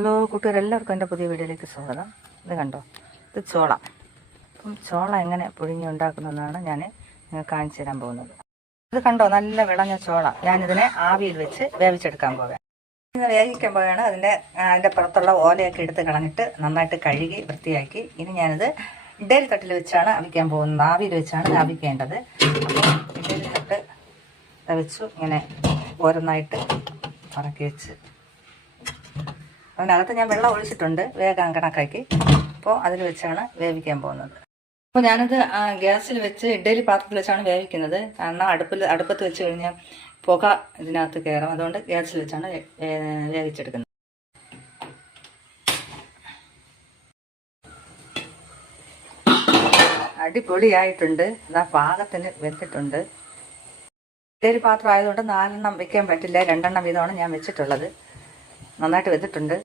Hello കൂട്ടുകാരെല്ലാവർക്കും എന്റെ പുതിയ വീഡിയോയിലേക്ക് സ്വാഗതം. ഇത് കണ്ടോ? ഇത് ചോള. അപ്പം ചോള എങ്ങനെ പുഴുങ്ങി ഉണ്ടാക്കുന്നതെന്നാണ് ഞാൻ കാണിച്ചു തരാൻ പോകുന്നത്. ഇത് കണ്ടോ? നല്ല വിളഞ്ഞ ചോള. ഞാനിതിനെ ആവിയിൽ വെച്ച് വേവിച്ചെടുക്കാൻ പോകാം ഇത് വേവിക്കാൻ പോവുകയാണ്. അതിന്റെ അതിന്റെ പുറത്തുള്ള ഓലയൊക്കെ എടുത്ത് കളഞ്ഞിട്ട് നന്നായിട്ട് കഴുകി വൃത്തിയാക്കി. ഇനി ഞാനിത് ഇഡലി തട്ടിൽ വെച്ചാണ് അവിക്കാൻ പോകുന്നത്. ആവിയിൽ വെച്ചാണ് ആവിക്കേണ്ടത് അപ്പോൾ ഇഡലി തട്ട് വെച്ചു. ഇങ്ങനെ ഓരോന്നായിട്ട് പറക്കി വെച്ച് അതിനകത്ത് ഞാൻ വെള്ളം ഒഴിച്ചിട്ടുണ്ട് വേഗം കണക്കാക്കി അപ്പോൾ അതിൽ വെച്ചാണ് വേവിക്കാൻ പോകുന്നത്. അപ്പോൾ ഞാനത് ഗ്യാസിൽ വെച്ച് ഇഡ്ഡലി പാത്രത്തിൽ വെച്ചാണ് വേവിക്കുന്നത്. കാരണം അടുപ്പിൽ അടുപ്പത്ത് വെച്ച് കഴിഞ്ഞാൽ പുക ഇതിനകത്ത് കയറും. അതുകൊണ്ട് ഗ്യാസിൽ വെച്ചാണ് വേവിച്ചെടുക്കുന്നത്. അടിപൊളിയായിട്ടുണ്ട്. അതാ പാകത്തിന് വെച്ചിട്ടുണ്ട് ഇഡ്ഡലി പാത്രം ആയതുകൊണ്ട് നാലെണ്ണം വെക്കാൻ പറ്റില്ല. രണ്ടെണ്ണം വീതമാണ് ഞാൻ വെച്ചിട്ടുള്ളത്. നന്നായിട്ട് വെച്ചിട്ടുണ്ട്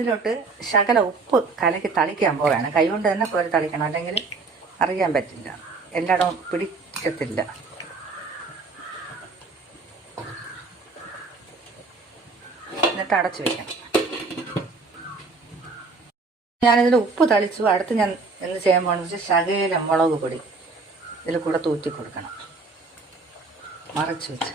ഇതിലോട്ട് ശകല ഉപ്പ് കലക്കി തളിക്കാൻ പോവുകയാണ് കൈകൊണ്ട് തന്നെ കോരി തളിക്കണം. അല്ലെങ്കിൽ അറിയാൻ പറ്റില്ല. എല്ലായിടവും പിടിക്കത്തില്ല. എന്നിട്ട് അടച്ചു വയ്ക്കണം ഞാനിതിൽ ഉപ്പ് തളിച്ചു. അടുത്ത് ഞാൻ എന്ത് ചെയ്യാൻ പോകണമെന്ന് വെച്ചാൽ ശകല മുളക് പൊടി ഇതിൽ കൂടെ തൂറ്റി കൊടുക്കണം. മറച്ചു വെച്ച്.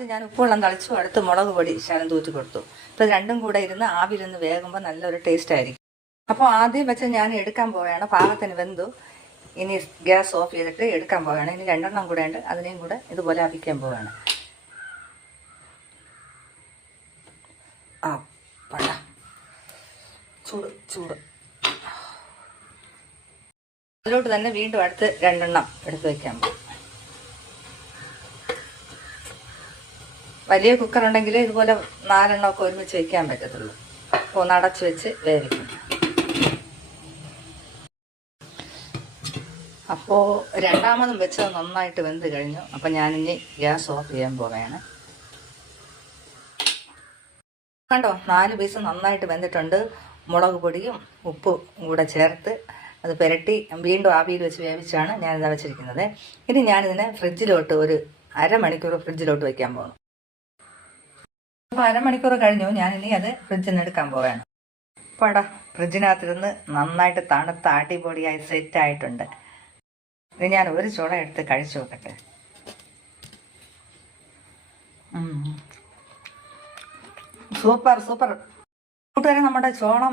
ഇത് ഞാൻ ഉപ്പുവെള്ളം തളിച്ചു അടുത്ത് മുളക് പൊടി ശകലം തൂറ്റി കൊടുത്തു. അപ്പോൾ രണ്ടും കൂടെ ഇരുന്ന് ആവിരുന്ന് വേകുമ്പോൾ നല്ലൊരു ടേസ്റ്റ് ആയിരിക്കും. അപ്പോൾ ആദ്യം വെച്ച് ഞാൻ എടുക്കാൻ പോവുകയാണ്. പാകത്തിന് വെന്തു. ഇനി ഗ്യാസ് ഓഫ് ചെയ്തിട്ട് എടുക്കാൻ പോവുകയാണ്. ഇനി രണ്ടെണ്ണം കൂടെ ഉണ്ട്. അതിനെയും കൂടെ ഇതുപോലെ അവിക്കാൻ പോവുകയാണ്. ആ പഴ. ചൂട് ചൂട്. അതിലോട്ട് തന്നെ വീണ്ടും അടുത്ത് രണ്ടെണ്ണം എടുത്ത് വെക്കാൻ പോകും വലിയ കുക്കർ ഉണ്ടെങ്കിൽ ഇതുപോലെ നാലെണ്ണം ഒക്കെ ഒരുമിച്ച് വെക്കാൻ പറ്റത്തുള്ളൂ. അപ്പോൾ ഒന്ന് അടച്ച് വെച്ച് വേവിക്കും. അപ്പോൾ രണ്ടാമതും വെച്ചത് നന്നായിട്ട് വെന്ത് കഴിഞ്ഞു. അപ്പം ഞാനിനി ഗ്യാസ് ഓഫ് ചെയ്യാൻ പോവുകയാണ്. കണ്ടോ നാല് പീസ് നന്നായിട്ട് വെന്തിട്ടുണ്ട്. മുളക് പൊടിയും ഉപ്പും കൂടെ ചേർത്ത് അത് പുരട്ടി വീണ്ടും ആവിയിൽ വെച്ച് വേവിച്ചാണ് ഞാനിത് വെച്ചിരിക്കുന്നത്. ഇനി ഞാനിതിനെ ഫ്രിഡ്ജിലോട്ട് ഒരു അരമണിക്കൂർ ഫ്രിഡ്ജിലോട്ട് വയ്ക്കാൻ പോകണം അപ്പോൾ അരമണിക്കൂർ കഴിഞ്ഞു. ഇനി അത് ഫ്രിഡ്ജിൽ നിന്ന് എടുക്കാൻ പോവുകയാണ് പട ഫ്രിഡ്ജിനകത്തിരുന്ന് നന്നായിട്ട് തണുത്ത അടിപൊളിയായി സെറ്റ് ആയിട്ടുണ്ട്. ഇത് ഞാൻ ഒരു ചുള എടുത്ത് കഴിച്ചു നോക്കട്ടെ. Super super. കൂട്ടുകാരെ നമ്മുടെ ചോളം